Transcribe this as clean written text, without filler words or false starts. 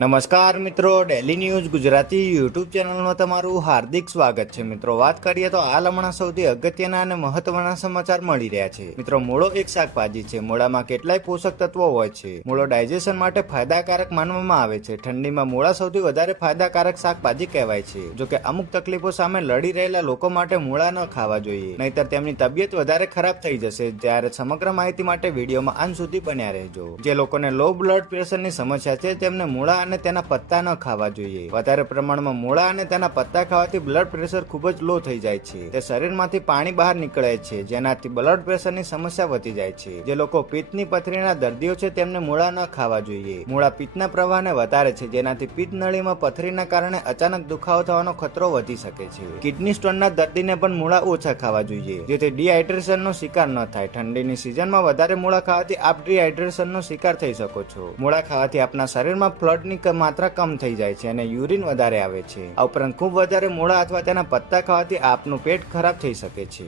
નમસ્કાર મિત્રો, daily news Gujarati YouTube ચેનલમાં તમારું હાર્દિક સ્વાગત છે। મિત્રો, વાત કરીએ તો હાલ હમણાં સૌથી અગત્યના અને મહત્વના સમાચાર મળી રહ્યા છે। મિત્રો, મૂળો એક શાકભાજી છે। મૂળામાં કેટલાય પોષક તત્વો હોય છે। મૂળો ડાયજેશન માટે ફાયદાકારક માનવામાં આવે છે। ઠંડીમાં મૂળા સૌથી વધારે ફાયદાકારક શાકભાજી કહેવાય છે। જો કે અમુક તકલીફો સામે લડી રહેલા લોકો માટે મૂળા ન ખાવા જોઈએ, નહીતર તેમની તબિયત વધારે ખરાબ થઈ જશે। ત્યારે સમગ્ર માહિતી માટે વિડીયોમાં અંત સુધી બન્યા રહેજો। જે લોકોને લો બ્લડ પ્રેશરની સમસ્યા છે તેમને મૂળા અને તેના પત્તા ન ખાવા જોઈએ। વધારે પ્રમાણમાં મૂળા અને તેના પત્તા ખાવાથી બ્લડ પ્રેશર ખૂબ જ લો થઈ જાય છે। તે શરીરમાંથી પાણી બહાર નીકળે છે, જેનાથી બ્લડ પ્રેશરની સમસ્યા વધી જાય છે। જે લોકો પિત્તની પથરીના દર્દીઓ છે તેમને મૂળા ન ખાવા જોઈએ। મૂળા પિત્તના પ્રવાહને વધારે છે, જેનાથી પિત્ત નળીમાં પથરીના કારણે અચાનક દુખાવો થવાનો ખતરો વધી શકે છે। કિડની સ્ટોનના દર્દીને પણ મૂળા ઓછા ખાવા જોઈએ, જેથી ડિહાઇડ્રેશનનો શિકાર ન થાય। ઠંડીની સિઝનમાં વધારે મૂળા ખાવાથી આપ ડિહાઇડ્રેશનનો શિકાર થઈ શકો છો। મૂળા ખાવાથી આપણા શરીરમાં ફ્લડની માત્રા કમ થઈ જાય છે અને યુરિન વધારે આવે છે। આ ઉપરાંત ખૂબ વધારે મૂળા અથવા તેના પત્તા ખાવાથી આપનું પેટ ખરાબ થઈ શકે છે।